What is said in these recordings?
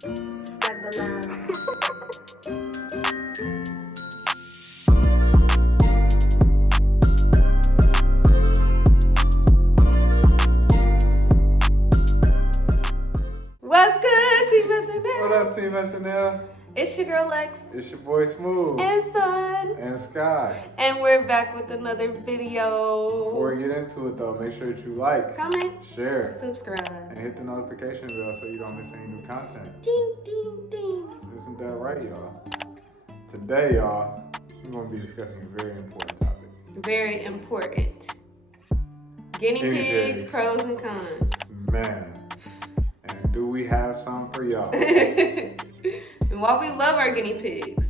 Spread the love. What's good, Team SNL? What up, Team SNL? It's your girl Lex. It's your boy Smooth. And Son. And Sky. And we're back with another video. Before we get into it though, make sure that you like, comment, share, subscribe, and hit the notification bell so you don't miss any new content. Ding, ding, ding. Isn't that right, y'all? Today, y'all, we're going to be discussing a very important topic. Very important. Guinea pig, pigs. pros and cons. Man, and do we have some for y'all? And while we love our guinea pigs,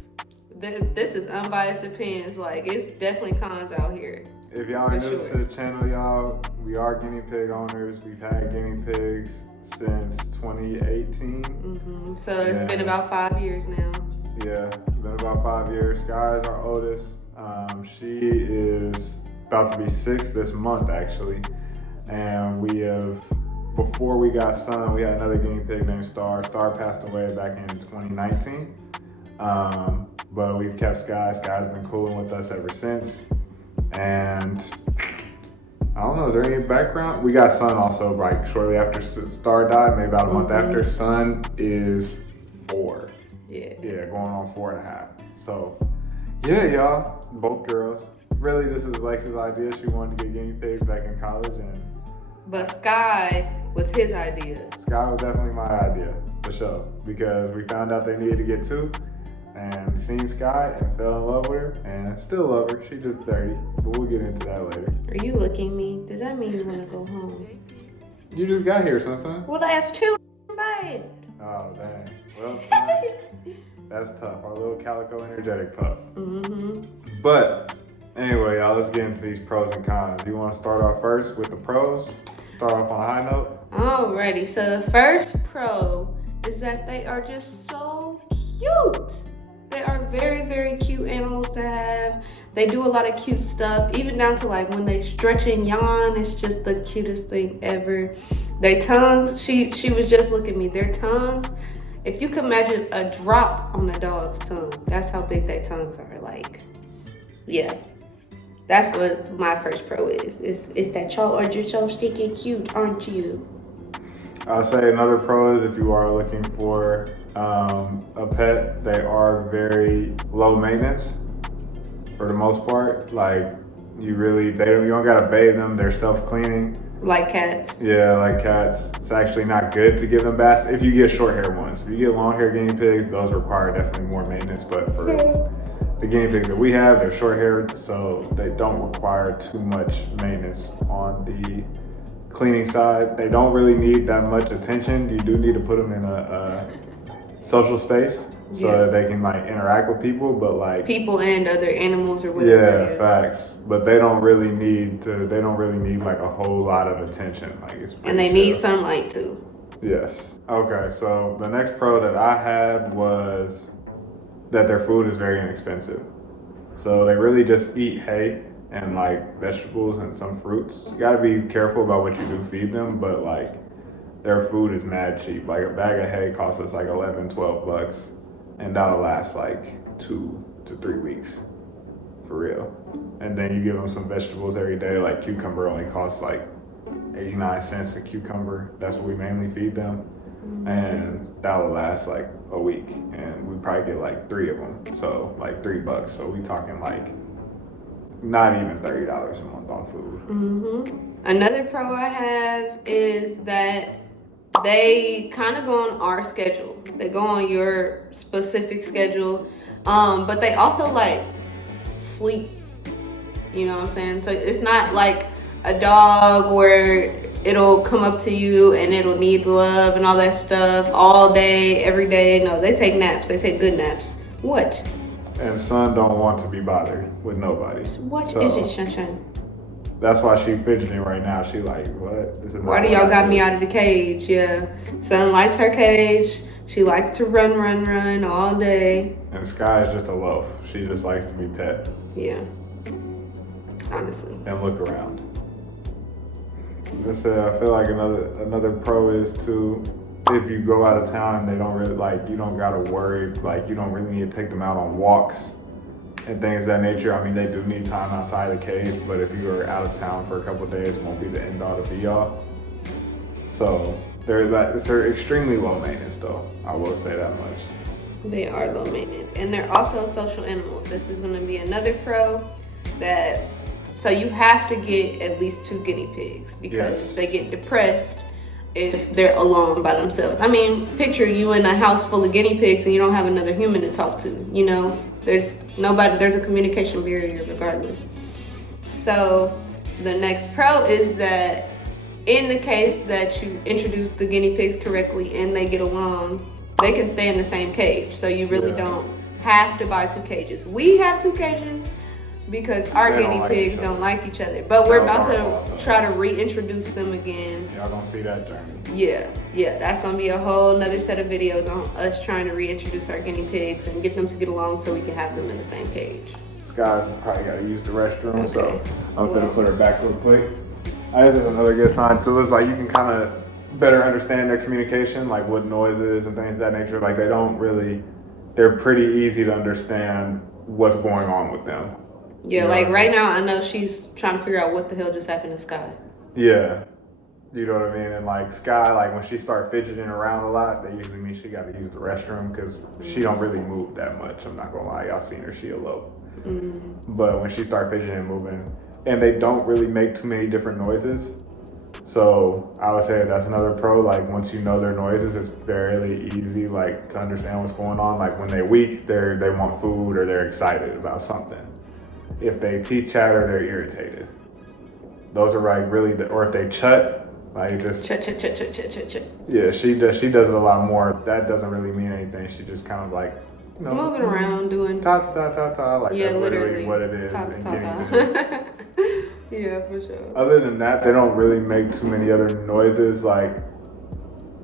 this is unbiased opinions. Like, it's definitely cons out here. If y'all are new to the channel, y'all, we are guinea pig owners. We've had guinea pigs since 2018. So it's been about 5 years now. Yeah, it's been about 5 years. Sky is our oldest. She is about to be 6 this month, actually. And we have, before we got Son, we had another guinea pig named Star. Star passed away back in 2019. But we've kept Sky. Sky's been cooling with us ever since. And I don't know, is there any background? We got Son also, like shortly after Star died, maybe about a month after. Son is 4. Yeah, going on 4.5. So, yeah, y'all, both girls. Really, this was Lex's idea. She wanted to get guinea pigs back in college, but Sky was his idea. Sky was definitely my idea, for sure, because we found out they needed to get 2, and seen Sky and fell in love with her, and still love her. She's just 30, but we'll get into that later. Are you looking at me? Does that mean you want to go home? You just got here, son. Well, that's too bad. Oh, dang. Well, son, that's tough. Our little calico energetic pup. But anyway, y'all, let's get into these pros and cons. You want to start off first with the pros? Start off on a high note? Alrighty, so the first pro is that they are just so cute. They are very, very cute animals to have. They do a lot of cute stuff, even down to like when they stretch and yawn. It's just the cutest thing ever. Their tongues, she was just looking at me. Their tongues, if you can imagine a drop on a dog's tongue, that's how big their tongues are. Like, yeah. That's what my first pro is. Is that y'all are just so stinking cute, aren't you? I'll say another pro is if you are looking for a pet, they are very low maintenance for the most part. Like you don't gotta bathe them. They're self-cleaning. Like cats. Yeah, like cats. It's actually not good to give them baths if you get short-haired ones. If you get long-haired guinea pigs, those require definitely more maintenance. But for the guinea pigs that we have, they're short-haired, so they don't require too much maintenance on the cleaning side. They don't really need that much attention. You do need to put them in a social space so that they can like interact with people, but like people and other animals or whatever. Yeah, facts. But they don't really need like a whole lot of attention. Like and they need sunlight too. Yes. Okay, so the next pro that I had was that their food is very inexpensive. So they really just eat hay and like vegetables and some fruits. You gotta be careful about what you do feed them, but like their food is mad cheap. Like a bag of hay costs us like $11-12, and that'll last like 2 to 3 weeks, for real. And then you give them some vegetables every day. Like cucumber only costs like 89 cents a cucumber. That's what we mainly feed them. And that will last like a week, and we probably get like 3 of them, so like $3. So we talking like not even $30 a month on food. Another pro I have is that they kind of go on our schedule. They go on your specific schedule, but they also like sleep. You know what I'm saying? So it's not like a dog where it'll come up to you and it'll need love and all that stuff all day, every day. No, they take naps. They take good naps. What? And Son don't want to be bothered with nobody. What is it, Sunshine? That's why she fidgeting right now. She like, what? This is why do y'all got me out of the cage? Yeah. Son likes her cage. She likes to run all day. And Sky is just a loaf. She just likes to be pet. Yeah. Honestly. And look around. I feel like another pro is to if you go out of town, they don't really like, you don't gotta worry, like you don't really need to take them out on walks and things of that nature. I mean, they do need time outside the cage, but if you are out of town for a couple of days, it won't be the end all to be all. So they're extremely low maintenance though. I will say that much. They are low maintenance, and they're also social animals. This is going to be another pro that, so you have to get at least 2 guinea pigs because they get depressed if they're alone by themselves. I mean, picture you in a house full of guinea pigs and you don't have another human to talk to. You know, there's a communication barrier regardless. So the next pro is that in the case that you introduce the guinea pigs correctly and they get along, they can stay in the same cage. So you really don't have to buy 2 cages. We have 2 cages because our guinea pigs don't like each other. But we're about to try to reintroduce them again. Y'all gonna see that journey. Yeah, that's gonna be a whole nother set of videos on us trying to reintroduce our guinea pigs and get them to get along so we can have them in the same cage. Sky probably gotta use the restroom, so I'm gonna put her back real quick. This is another good sign. So it's like you can kind of better understand their communication, like what noises and things of that nature. Like they're pretty easy to understand what's going on with them. Yeah, like right now I know she's trying to figure out what the hell just happened to Sky. Yeah. You know what I mean? And like Sky, like when she starts fidgeting around a lot, that usually means she got to use the restroom because she don't really move that much. I'm not gonna lie, y'all seen her, she a low. But when she starts fidgeting and moving, and they don't really make too many different noises. So I would say that's another pro. Like once you know their noises, it's fairly easy like to understand what's going on. Like when they're weak, they want food or they're excited about something. If they teeth chatter, they're irritated. Those are like really, or if they chut, like just chut. Yeah, she does it a lot more. That doesn't really mean anything. She just kind of like, you know, moving around, doing ta. Like that's literally what it is. Ta. Yeah, for sure. Other than that, they don't really make too many other noises. Like,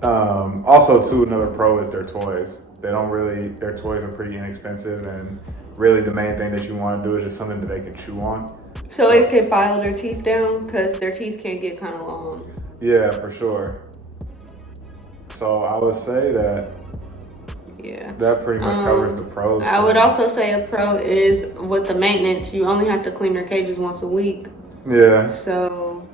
also too, another pro is their toys. Their toys are pretty inexpensive, and really the main thing that you want to do is just something that they can chew on. So it can file their teeth down because their teeth can get kind of long. Yeah, for sure. So I would say that. Yeah. That pretty much covers the pros. I would also say a pro is with the maintenance, you only have to clean their cages once a week. Yeah. So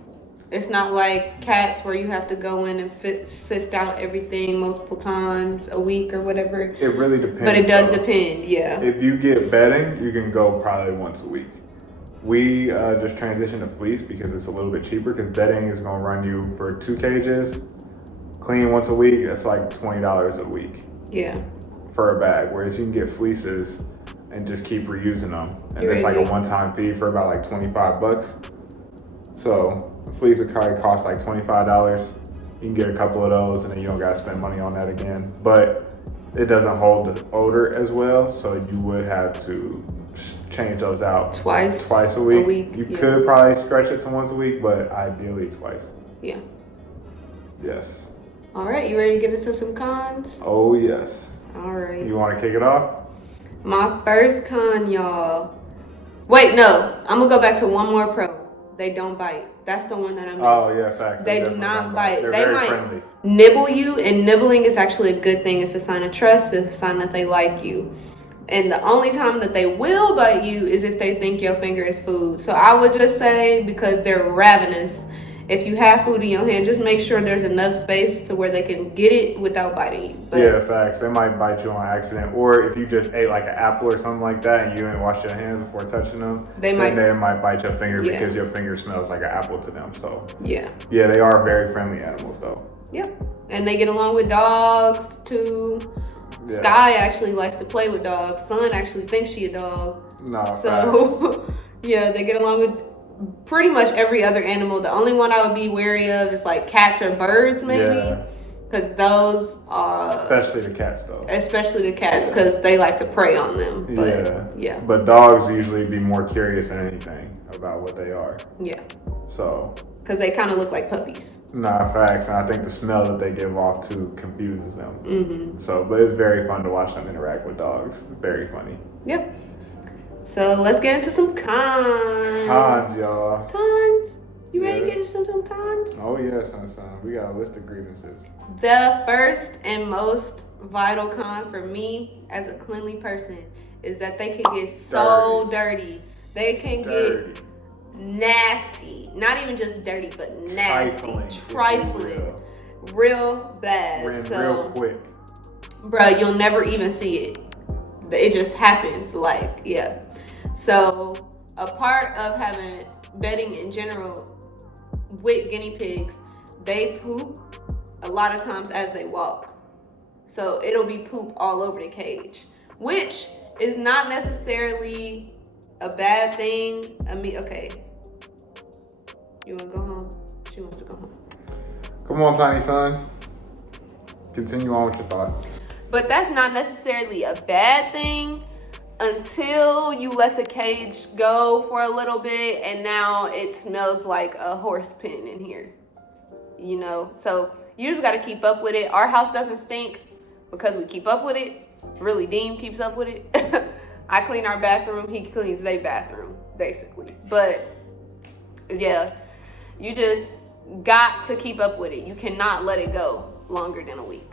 it's not like cats where you have to go in and sift out everything multiple times a week or whatever. It really depends. But it does depend, yeah. If you get bedding, you can go probably once a week. We just transitioned to fleece because it's a little bit cheaper because bedding is going to run you for 2 cages. Clean once a week, that's like $20 a week. Yeah. For a bag, whereas you can get fleeces and just keep reusing them. And it's like a one-time fee for about like $25. So a fleece would probably cost like $25. You can get a couple of those and then you don't gotta spend money on that again. But it doesn't hold the odor as well, so you would have to change those out twice a week. You could probably stretch it to once a week, but ideally twice. Yeah. Yes. All right, you ready to get into some cons? Oh yes. All right. You want to kick it off? My first con, y'all. Wait, no. I'm going to go back to one more pro. They don't bite. That's the one that I missed. Oh, yeah, facts. They do not bite. They're they very might friendly. Nibble you, and nibbling is actually a good thing. It's a sign of trust. It's a sign that they like you. And the only time that they will bite you is if they think your finger is food. So I would just say, because they're ravenous, if you have food in your hand, just make sure there's enough space to where they can get it without biting you. But yeah, facts. They might bite you on accident. Or if you just ate like an apple or something like that and you didn't wash your hands before touching them, they might bite your finger because your finger smells like an apple to them. So yeah, they are very friendly animals though. Yep. And they get along with dogs too. Yeah. Sky actually likes to play with dogs. Sun actually thinks she a dog. No, so yeah, they get along with pretty much every other animal. The only one I would be wary of is like cats or birds, maybe, because those are especially the cats though. Especially the cats, because they like to prey on them. But but dogs usually be more curious than anything about what they are. Yeah. So. Because they kind of look like puppies. Nah, facts. And I think the smell that they give off too confuses them. Mm-hmm. So, but it's very fun to watch them interact with dogs. Very funny. Yep. So let's get into some cons. Cons, y'all. Cons. You ready to Yeah. get into some cons? Oh yes, son. We got a list of grievances. The first and most vital con for me as a cleanly person is that they can get so dirty. They can get nasty. Not even just dirty, but nasty. Trifling. Real bad. Ran So, real quick. bro, you'll never even see it. It just happens. Like, yeah. So, a part of having bedding in general with guinea pigs, they poop a lot of times as they walk. So it'll be poop all over the cage, which is not necessarily a bad thing. I mean, okay. You wanna go home? She wants to go home. Come on, tiny son. Continue on with your thought. But that's not necessarily a bad thing until you let the cage go for a little bit and now it smells like a horse pen in here. You know, so you just gotta keep up with it. Our house doesn't stink because we keep up with it. Really, Dean keeps up with it. I clean our bathroom, he cleans their bathroom, basically. But yeah, you just got to keep up with it. You cannot let it go longer than a week.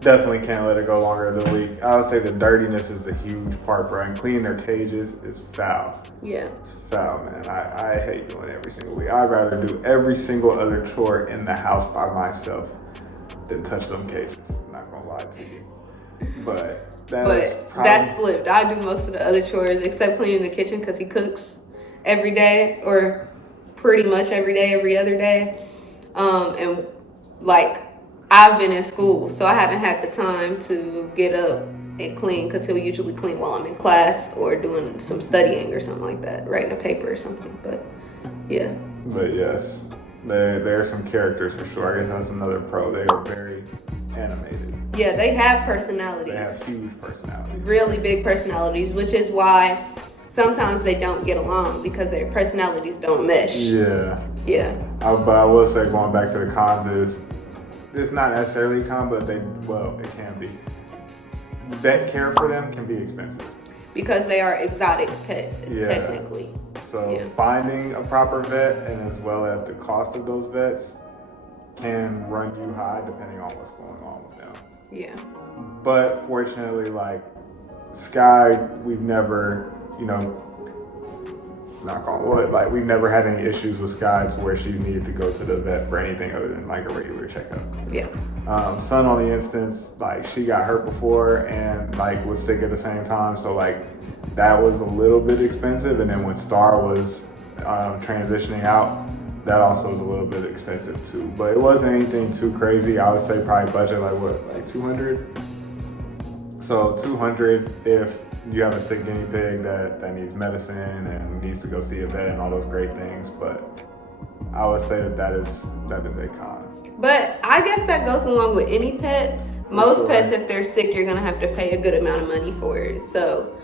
Definitely can't let it go longer than a week. I would say the dirtiness is the huge part, bro. And cleaning their cages is foul. Yeah. It's foul, man. I hate doing it every single week. I'd rather do every single other chore in the house by myself than touch them cages. I'm not gonna lie to you. But that's flipped. I do most of the other chores except cleaning the kitchen because he cooks every day or pretty much every day, every other day. And like I've been in school, so I haven't had the time to get up and clean because he'll usually clean while I'm in class or doing some studying or something like that, writing a paper or something. But yeah. But yes, there are some characters for sure. I guess that's another pro. They are very animated. Yeah, they have personalities. They have huge personalities. Really big personalities, which is why sometimes they don't get along because their personalities don't mesh. Yeah. Yeah. But I will say, going back to the cons is, it's not necessarily a con, but it can be. Vet care for them can be expensive. Because they are exotic pets, technically. So finding a proper vet and as well as the cost of those vets can run you high depending on what's going on with them. Yeah. But fortunately, like Sky, we've never, knock on wood, like we've never had any issues with Sky to where she needed to go to the vet for anything other than like a regular checkup. Yeah. Sun on the instance, like she got hurt before and like was sick at the same time, so like that was a little bit expensive. And then when Star was transitioning out, that also was a little bit expensive too. But it wasn't anything too crazy. I would say probably budget like 200. So 200 if you have a sick guinea pig that needs medicine and needs to go see a vet and all those great things. But I would say that is a con. But I guess that goes along with any pet. Most pets, if they're sick, you're gonna have to pay a good amount of money for it. So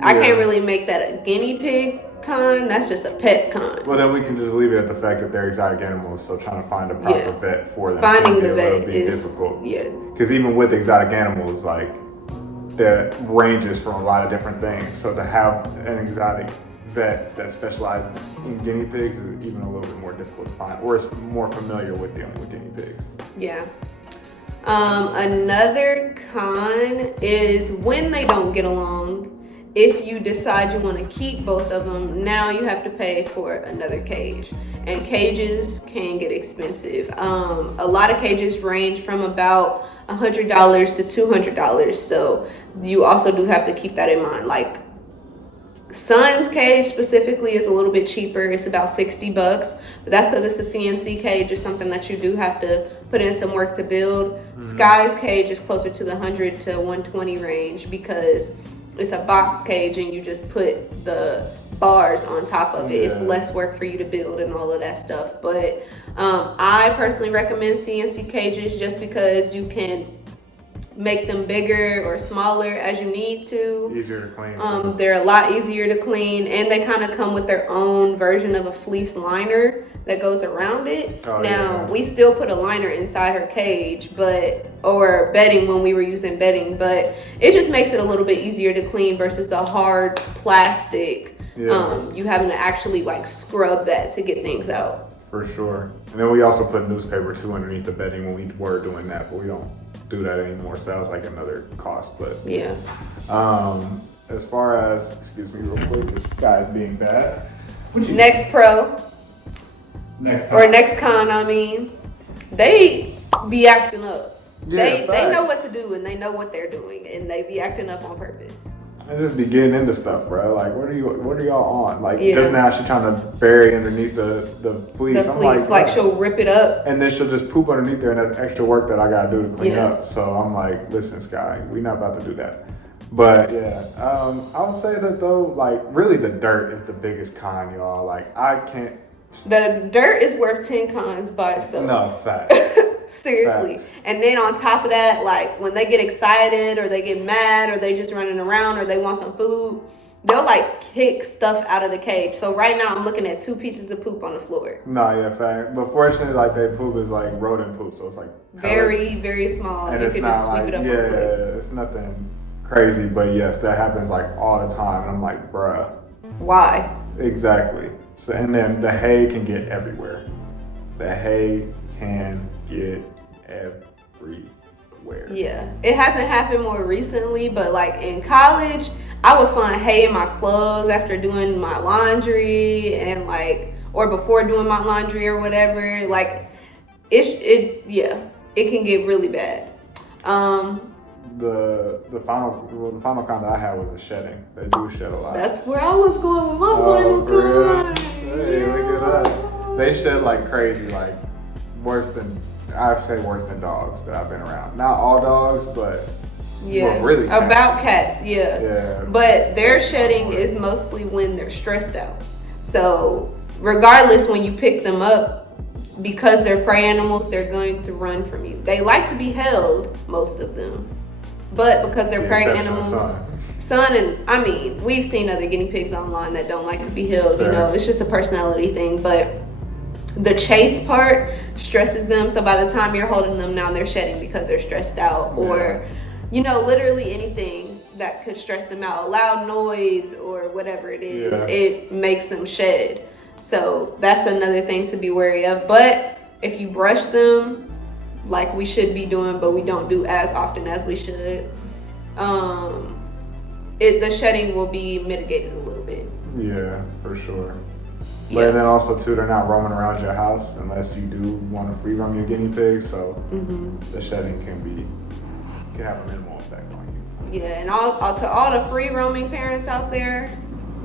I can't really make that a guinea pig con. That's just a pet con. Well, then we can just leave it at the fact that they're exotic animals. So trying to find a proper vet for them, finding the vet is difficult. Yeah. Because even with exotic animals, like that ranges from a lot of different things. So to have an exotic vet that specializes in guinea pigs is even a little bit more difficult to find, or is more familiar with dealing with guinea pigs. Yeah. Another con is when they don't get along. If you decide you want to keep both of them, now you have to pay for another cage. And cages can get expensive. A lot of cages range from about $100 to $200. So you also do have to keep that in mind. Like Sun's cage specifically is a little bit cheaper. It's about $60, but that's because it's a CNC cage or something that you do have to put in some work to build. Sky's cage is closer to the 100 to 120 range because it's a box cage and you just put the bars on top of it. It's less work for you to build and all of that stuff. But I personally recommend CNC cages just because you can make them bigger or smaller as you need to. Easier to clean. They're a lot easier to clean, and they kind of come with their own version of a fleece liner that goes around it. We still put a liner inside her cage, or bedding when we were using bedding, but it just makes it a little bit easier to clean versus the hard plastic. You having to actually like scrub that to get things out. for sure. And then we also put newspaper too underneath the bedding when we were doing that, but we don't do that anymore. So that was like another cost. But yeah. As far as, excuse me real quick, this guy's being bad. Next pro. Next con, I mean, they be acting up. Yeah, they know what to do and they know what they're doing and they be acting up on purpose. I just be getting into stuff, bro. Like, what are y'all on? Like, just now she's trying to bury underneath the fleece. The fleece, like she'll rip it up. And then she'll just poop underneath there, and that's extra work that I gotta do to clean up. So I'm like, listen, Sky, we not about to do that. But yeah, I'll say that though, like, really the dirt is the biggest con, y'all. Like, I can't. The dirt is worth 10 cons by itself. No, fact. Seriously. Fact. And then on top of that, like when they get excited or they get mad or they just running around or they want some food, they'll like kick stuff out of the cage. So right now I'm looking at 2 pieces of poop on the floor. No, yeah, fact. But fortunately, like, they poop is like rodent poop, so it's like very, very small. And you it's can not just sweep like, it up. yeah, it's nothing crazy. But yes, that happens like all the time. And I'm like, bruh. Why? Exactly. So, and then the hay can get everywhere. The hay can get everywhere. Yeah, it hasn't happened more recently, but like in college, I would find hay in my clothes after doing my laundry and like, or before doing my laundry or whatever. Like, it can get really bad. The final con that I had was the shedding. They do shed a lot. That's where I was going with my final con. Hey, look at that. They shed like crazy, like worse than dogs that I've been around. Not all dogs, but really cats. About cats, yeah. But their shedding is mostly when they're stressed out. So regardless, when you pick them up, because they're prey animals, they're going to run from you. They like to be held, most of them. But because they're prey animals, Son, and I mean, we've seen other guinea pigs online that don't like to be held, you know, it's just a personality thing. But the chase part stresses them. So by the time you're holding them now, they're shedding because they're stressed out, or, you know, literally anything that could stress them out, a loud noise or whatever it is, it makes them shed. So that's another thing to be wary of. But if you brush them like we should be doing, but we don't do as often as we should, the shedding will be mitigated a little bit. Yeah, for sure. But then also too, they're not roaming around your house unless you do want to free roam your guinea pigs. So the shedding can have a minimal effect on you. Yeah, and to all the free roaming parents out there,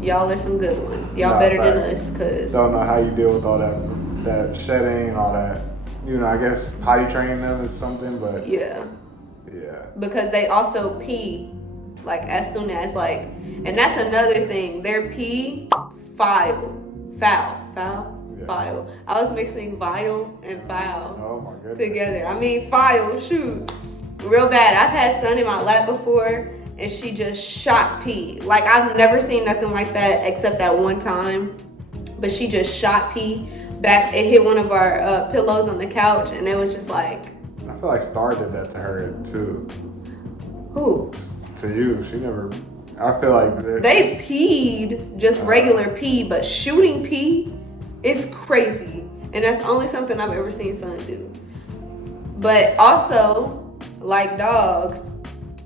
y'all are some good ones. Y'all better than us, cause don't know how you deal with all that shedding and all that. You know, I guess potty training them is something, but yeah, because they also pee like as soon as like, and that's another thing. Their pee foul. I was mixing vile and foul together. I mean, foul, shoot, real bad. I've had Sun in my lap before, and she just shot pee. Like, I've never seen nothing like that except that one time. But she just shot pee back. It hit one of our pillows on the couch, and it was just like. I feel like Star did that to her too. Who? To you. She never. I feel like they peed, just regular pee, but shooting pee is crazy. And that's only something I've ever seen Sun do. But also, like dogs,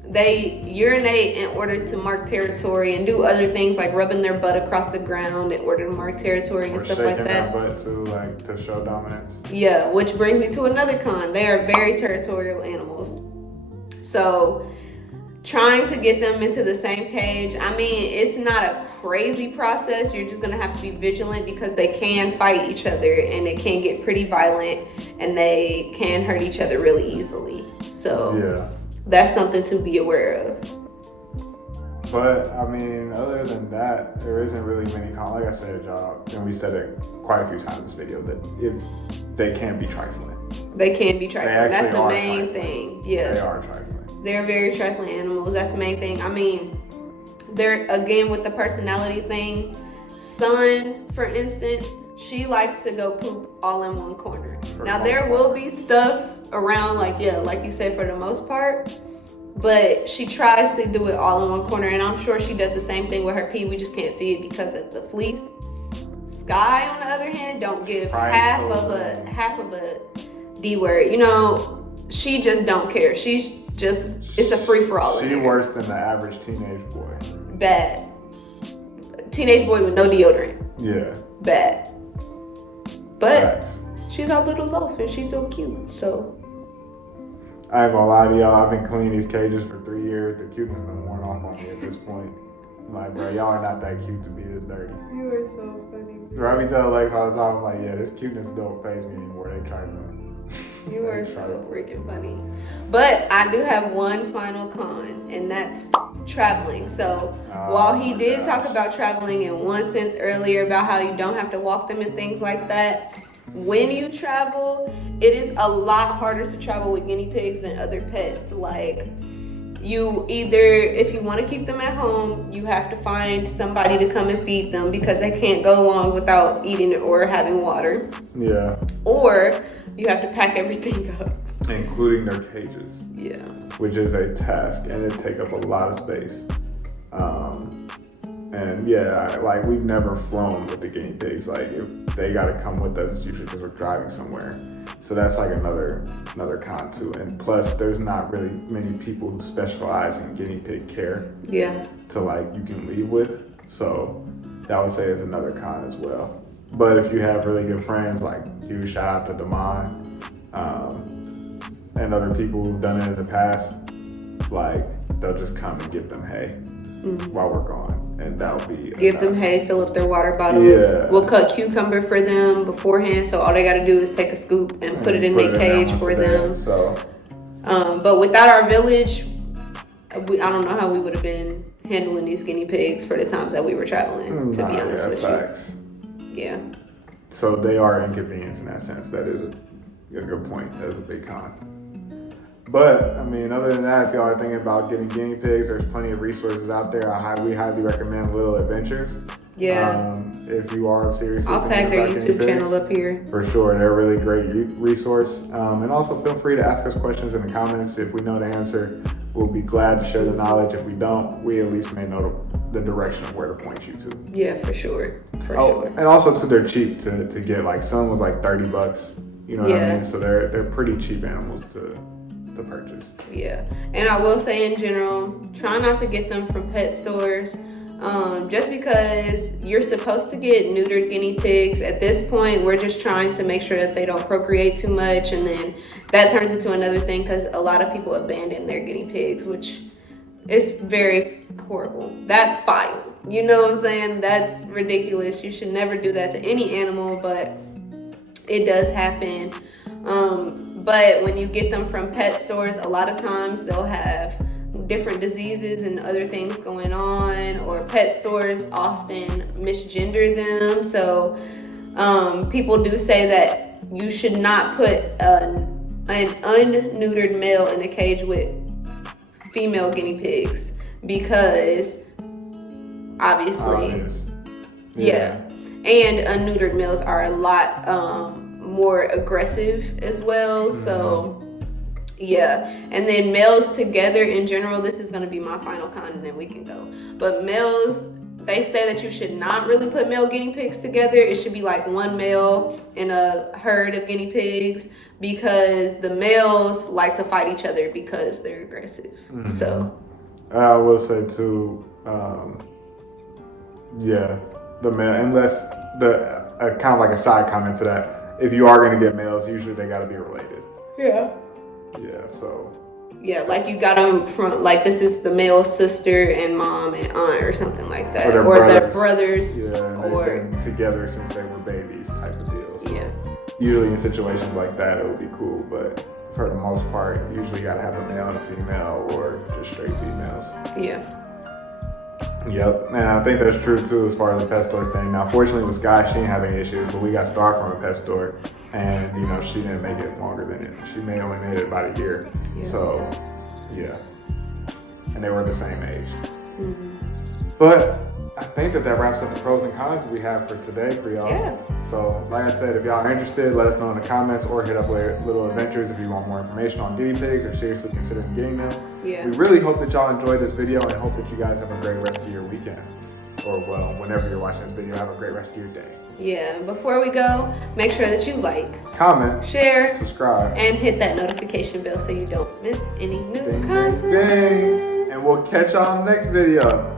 they urinate in order to mark territory and do other things like rubbing their butt across the ground in order to mark territory and stuff like that. Their butt too, like to show dominance. Yeah, which brings me to another con. They are very territorial animals. So trying to get them into the same cage, I mean, it's not a crazy process. You're just gonna have to be vigilant because they can fight each other and it can get pretty violent and they can hurt each other really easily. So that's something to be aware of. But I mean, other than that, there isn't really many like I said, y'all, and we said it quite a few times in this video, that if they can be trifling. They can be trifling. That's the main thing. Yeah. They are trifling. They're very trifling animals. That's the main thing. I mean, they're, again, with the personality thing. Sun, for instance, she likes to go poop all in one corner. Now, there will be stuff around, like you said, for the most part. But she tries to do it all in one corner. And I'm sure she does the same thing with her pee. We just can't see it because of the fleece. Sky, on the other hand, don't give Right, half of a D word. You know, she just don't care. She's just, it's a free for all. She's worse than the average teenage boy. Bad. Teenage boy with no deodorant. Yeah. Bad. But Facts. she's our little loaf and she's so cute. So I ain't gonna lie to y'all, I've been cleaning these cages for 3 years. The cuteness been worn off on me at this point. I'm like, bro, y'all are not that cute to be this dirty. you are so funny. Bro, I be telling Lex all the time, I'm like, yeah, this cuteness don't faze me anymore. They try to. You are so freaking funny. But I do have one final con, and that's traveling. So while he did talk about traveling in one sense earlier about how you don't have to walk them and things like that, when you travel, it is a lot harder to travel with guinea pigs than other pets. Like, you either, if you want to keep them at home, you have to find somebody to come and feed them because they can't go long without eating or having water. Yeah. Or you have to pack everything up. Including their cages. Yeah. Which is a task, and it take up a lot of space. And yeah, like, we've never flown with the guinea pigs. Like, if they gotta come with us, it's usually because we're driving somewhere. So that's like another con too. And plus, there's not really many people who specialize in guinea pig care. Yeah. To like you can leave with. So that I would say is another con as well. But if you have really good friends, like you, shout out to Damon, and other people who've done it in the past, like they'll just come and give them hay while we're gone, and that'll be give them hay, fill up their water bottles. Yeah. We'll cut cucumber for them beforehand, so all they got to do is take a scoop and put it in their cage for them. So, but without our village, I don't know how we would have been handling these guinea pigs for the times that we were traveling. To be honest with facts. you, yeah. So they are inconvenience in that sense. That is a good point. That is a big con. But, I mean, other than that, if y'all are thinking about getting guinea pigs, there's plenty of resources out there. We highly recommend Little Adventures. Yeah. If you are serious. I'll tag their YouTube channel up here. For sure. They're a really great resource. And also feel free to ask us questions in the comments. If we know the answer, we'll be glad to share the knowledge. If we don't, we at least may know the direction of where to point you to. Yeah, for sure. For sure. And also, too, they're cheap to get. Like, some was like $30. You know what I mean? So they're pretty cheap animals to purchase. Yeah, and I will say in general, try not to get them from pet stores. Just because you're supposed to get neutered guinea pigs. At this point, we're just trying to make sure that they don't procreate too much, and then that turns into another thing because a lot of people abandon their guinea pigs, which is very horrible. That's vile. You know what I'm saying? That's ridiculous. You should never do that to any animal, but it does happen. But when you get them from pet stores, a lot of times they'll have different diseases and other things going on, or pet stores often misgender them. So people do say that you should not put an unneutered male in a cage with female guinea pigs because obviously, yeah. And unneutered males are a lot more aggressive as well. So yeah, and then males together in general, this is going to be my final con and then we can go. But males, they say that you should not really put male guinea pigs together. It should be like one male in a herd of guinea pigs because the males like to fight each other because they're aggressive. So I will say too, the male, unless kind of like a side comment to that, if you are going to get males, usually they got to be related. Yeah, so. Yeah, like you got them from, like this is the male sister and mom and aunt or something like that. Or their brothers. Yeah, and or they've been together since they were babies type of deal. So yeah. Usually in situations like that, it would be cool. But for the most part, usually you got to have a male and a female or just straight females. Yeah. Yep, and I think that's true too as far as the pet store thing. Now, fortunately with Sky, she didn't have any issues, but we got Star from a pet store, and you know, she didn't make it longer than it. She only made it about a year. Yeah. So, yeah, and they were the same age. But I think that wraps up the pros and cons we have for today for y'all. Yeah. So, like I said, if y'all are interested, let us know in the comments or hit up with Little Adventures if you want more information on guinea pigs or seriously considering getting them. Yeah. We really hope that y'all enjoyed this video and hope that you guys have a great rest of your weekend. or well, whenever you're watching this video, have a great rest of your day. Yeah, before we go, make sure that you like, Comment, share, subscribe, and hit that notification bell so you don't miss any new bing, content. bing, bing. And we'll catch y'all in the next video.